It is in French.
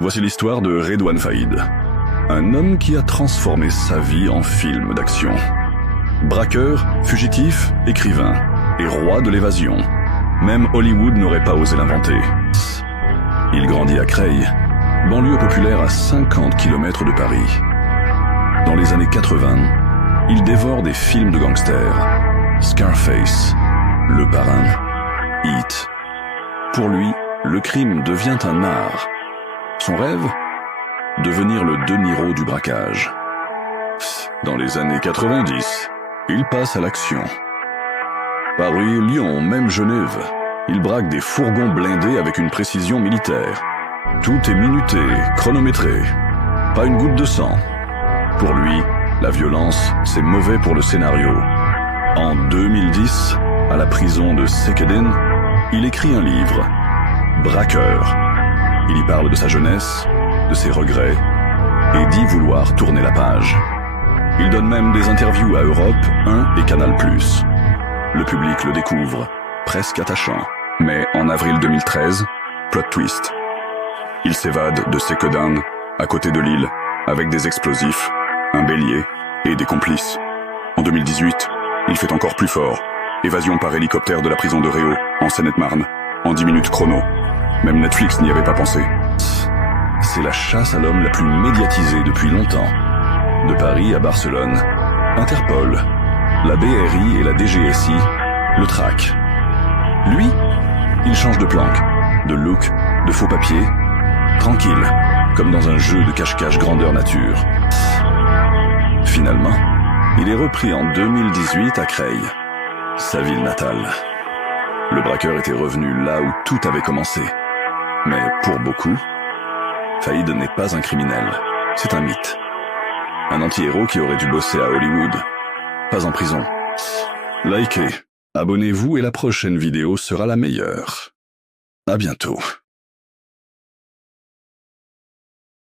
Voici l'histoire de Redouane Faïd, un homme qui a transformé sa vie en film d'action. Braqueur, fugitif, écrivain et roi de l'évasion. Même Hollywood n'aurait pas osé l'inventer. Il grandit à Creil, banlieue populaire à 50 km de Paris. Dans les années 80, il dévore des films de gangsters. Scarface, Le Parrain, Heat. Pour lui, le crime devient un art. Son rêve ? Devenir le De Niro du braquage. Dans les années 90, il passe à l'action. Paris, Lyon, même Genève, il braque des fourgons blindés avec une précision militaire. Tout est minuté, chronométré. Pas une goutte de sang. Pour lui, la violence, c'est mauvais pour le scénario. En 2010, à la prison de Sekedin, il écrit un livre, Braqueur. Il y parle de sa jeunesse, de ses regrets, et dit vouloir tourner la page. Il donne même des interviews à Europe 1 et Canal+. Le public le découvre, presque attachant. Mais en avril 2013, plot twist. Il s'évade de Sekedin, à côté de Lille, avec des explosifs, un bélier et des complices. En 2018, il fait encore plus fort. Évasion par hélicoptère de la prison de Réau, en Seine-et-Marne, en 10 minutes chrono. Même Netflix n'y avait pas pensé. C'est la chasse à l'homme la plus médiatisée depuis longtemps. De Paris à Barcelone, Interpol, la BRI et la DGSI le traquent. Lui, il change de planque, de look, de faux papiers, tranquille, comme dans un jeu de cache-cache grandeur nature. Finalement, il est repris en 2018 à Creil, sa ville natale. Le braqueur était revenu là où tout avait commencé. Mais pour beaucoup, Faïd n'est pas un criminel, c'est un mythe. Un anti-héros qui aurait dû bosser à Hollywood, pas en prison. Likez, abonnez-vous et la prochaine vidéo sera la meilleure. À bientôt.